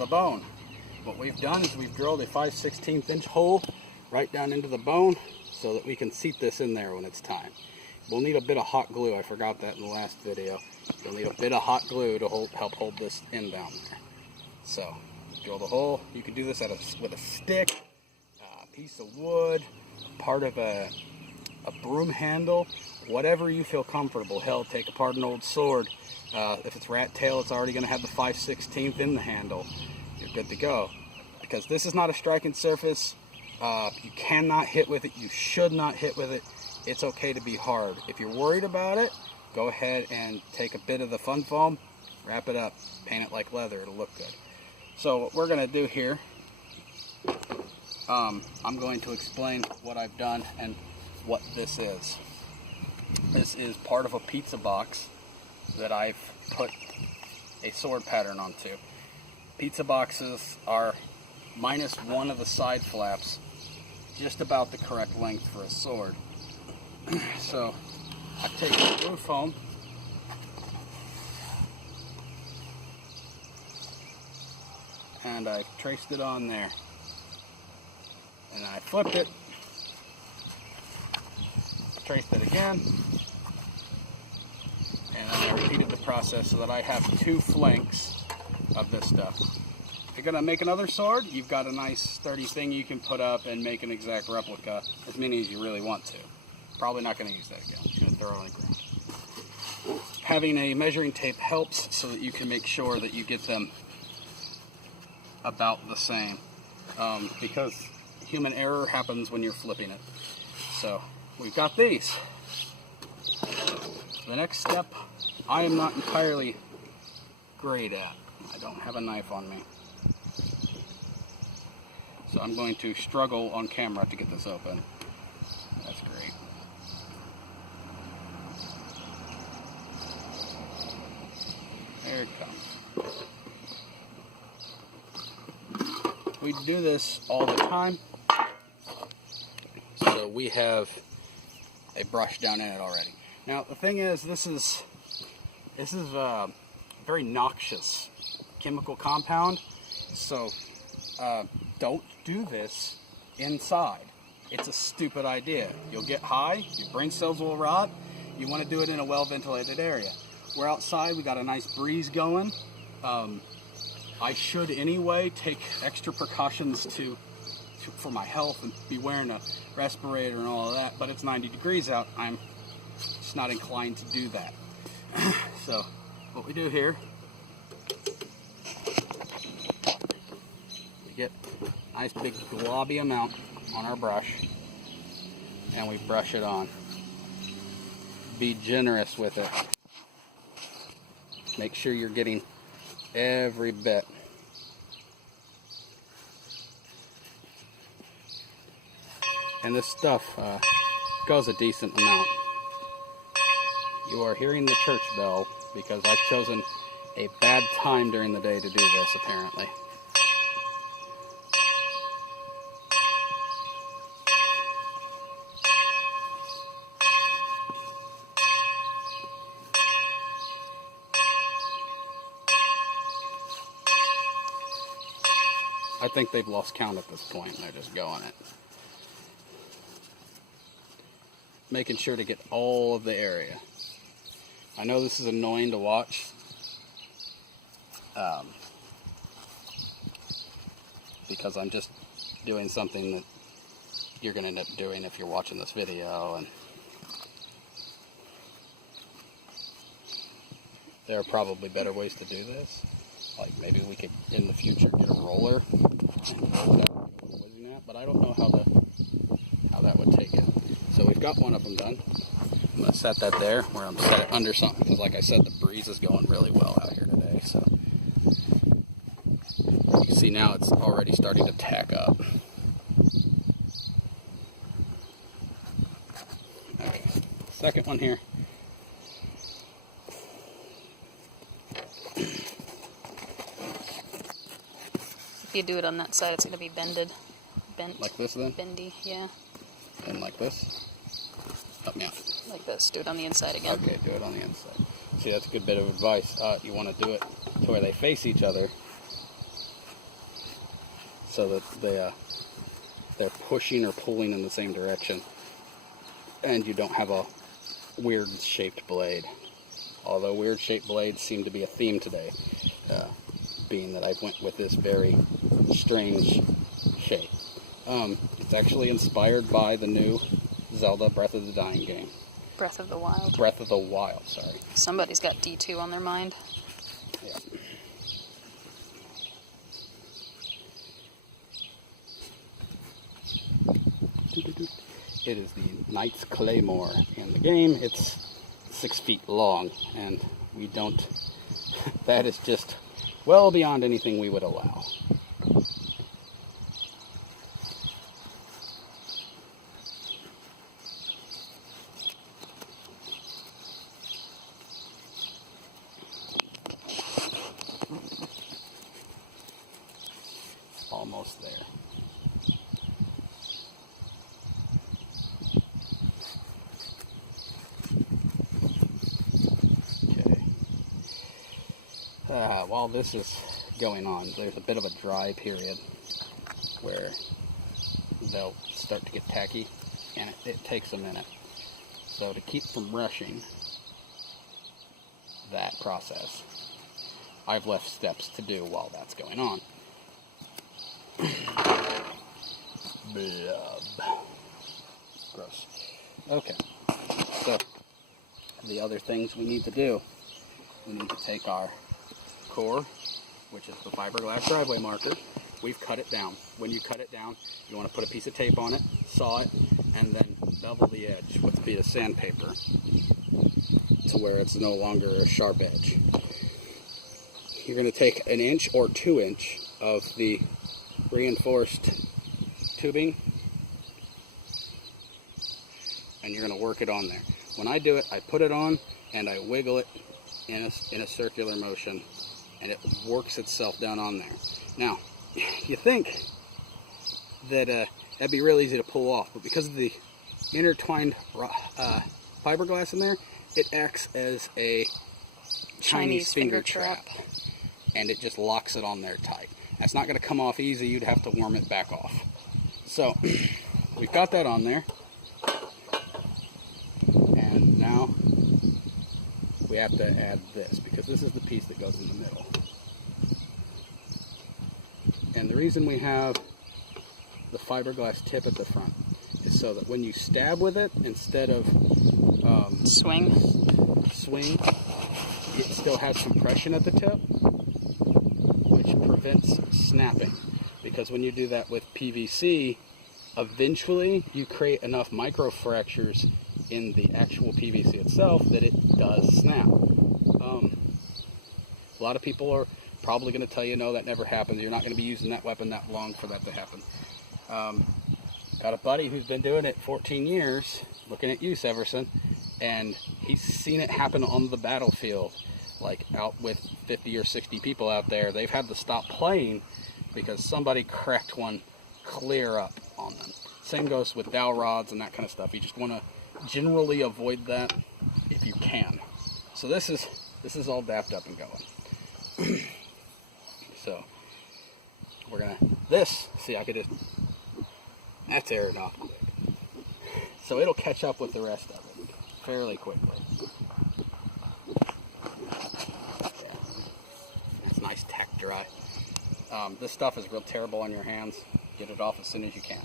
the bone. What we've done is we've drilled a 5/16 inch hole right down into the bone so that we can seat this in there when it's time. We'll need a bit of hot glue. I forgot that in the last video. You'll need a bit of hot glue to help hold this in down there. So, drill the hole. You can do this with a stick, a piece of wood, part of a broom handle, whatever you feel comfortable. Hell, take apart an old sword. If it's rat tail, it's already going to have the 5/16 in the handle. You're good to go. Because this is not a striking surface. You cannot hit with it. You should not hit with it. It's okay to be hard. If you're worried about it, go ahead and take a bit of the fun foam, wrap it up, paint it like leather. It'll look good. So what we're going to do here, I'm going to explain what I've done and what this is. This is part of a pizza box that I've put a sword pattern onto. Pizza boxes are minus one of the side flaps, just about the correct length for a sword. So I've taken blue foam and I've traced it on there, and I flipped it, traced it again, and then I repeated the process so that I have two flanks of this stuff. If you're gonna make another sword, you've got a nice sturdy thing you can put up and make an exact replica, as many as you really want to. Probably not gonna use that again. I'm gonna throw it on the ground. Having a measuring tape helps so that you can make sure that you get them about the same, because human error happens when you're flipping it. So we've got these. The next step, I am not entirely great at. I don't have a knife on me. So I'm going to struggle on camera to get this open. That's great. There it comes. We do this all the time. So we have a brush down in it already. Now the thing is, this is a very noxious chemical compound. So don't do this inside. It's a stupid idea. You'll get high, your brain cells will rot. You want to do it in a well-ventilated area. We're outside, we got a nice breeze going. I should anyway take extra precautions for my health and be wearing a respirator and all of that, but it's 90 degrees out. I'm just not inclined to do that. So what we do here, we get a nice big globby amount on our brush and we brush it on. Be generous with it. Make sure you're getting every bit. And this stuff goes a decent amount. You are hearing the church bell because I've chosen a bad time during the day to do this, apparently. I think they've lost count at this point and they're just going it. Making sure to get all of the area. I know this is annoying to watch. Because I'm just doing something that you're going to end up doing if you're watching this video. And there are probably better ways to do this. Like maybe we could in the future get a roller and roll it up, but I don't know how that would take it. So we've got one of them done. I'm going to set that there where I'm set it under something because like I said, the breeze is going really well out here today. So you can see now it's already starting to tack up. Okay, second one here. If you do it on that side, it's going to be bent. Like this then? Bendy, yeah. And like this? Help me out. Like this. Do it on the inside again. Okay, do it on the inside. See, that's a good bit of advice. You want to do it to where they face each other. so that they're pushing or pulling in the same direction, and you don't have a weird shaped blade. Although weird shaped blades seem to be a theme today, being that I went with this very strange shape. It's actually inspired by the new Zelda Breath of the Dying game. Breath of the Wild. Breath of the Wild, sorry. Somebody's got D2 on their mind. Yeah. It is the Knight's Claymore in the game. It's 6 feet long, and we don't... that is just well beyond anything we would allow. Almost there. While this is going on, there's a bit of a dry period where they'll start to get tacky, and it takes a minute. So to keep from rushing that process, I've left steps to do while that's going on. Blub. Gross. Okay, so the other things we need to do, we need to take our core, which is the fiberglass driveway marker. We've cut it down. When you cut it down, you want to put a piece of tape on it, saw it, and then bevel the edge with a piece of sandpaper to where it's no longer a sharp edge. You're going to take 1 inch or 2 inch of the reinforced tubing, and you're going to work it on there. When I do it, I put it on and I wiggle it in a circular motion, and it works itself down on there. Now, you think that that'd be real easy to pull off, but because of the intertwined fiberglass in there, it acts as a Chinese finger trap, and it just locks it on there tight. That's not going to come off easy. You'd have to worm it back off. So we've got that on there, and now we have to add this, because this is the piece that goes in the middle. And the reason we have the fiberglass tip at the front is so that when you stab with it, instead of swing, it still has compression at the tip, which prevents snapping. Because when you do that with PVC, eventually you create enough microfractures in the actual PVC itself that it does snap. A lot of people are probably going to tell you, no, that never happens. You're not going to be using that weapon that long for that to happen. Got a buddy who's been doing it 14 years, looking at you, Severson, and he's seen it happen on the battlefield, like out with 50 or 60 people out there. They've had to stop playing because somebody cracked one clear up on them. Same goes with dowel rods and that kind of stuff. You just want to generally avoid that if you can. So this is all dapped up and going. So we're gonna see, I could just, that's airing off quick. So it'll catch up with the rest of it fairly quickly. Yeah. That's nice tack dry. This stuff is real terrible on your hands. Get it off as soon as you can.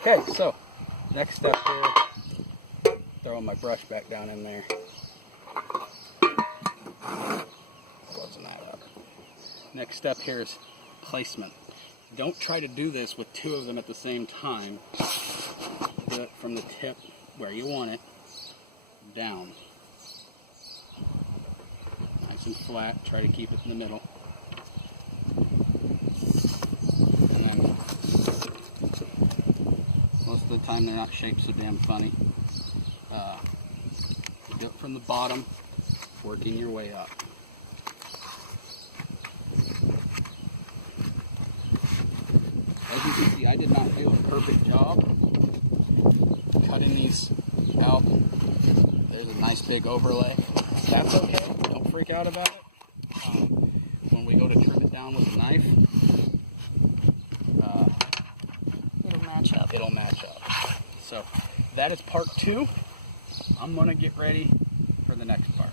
Okay, so next step here, throwing my brush back down in there. Closing that up. Next step here is placement. Don't try to do this with 2 of them at the same time. Do it from the tip where you want it down. Nice and flat. Try to keep it in the middle. And then most of the time they're not shaped so damn funny. Do it from the bottom, working your way up. As you can see, I did not do a perfect job cutting these out. There's a nice big overlay. That's okay. Don't freak out about it. When we go to trim it down with a knife, match up. It'll match up. So that is part 2. I'm going to get ready for the next part.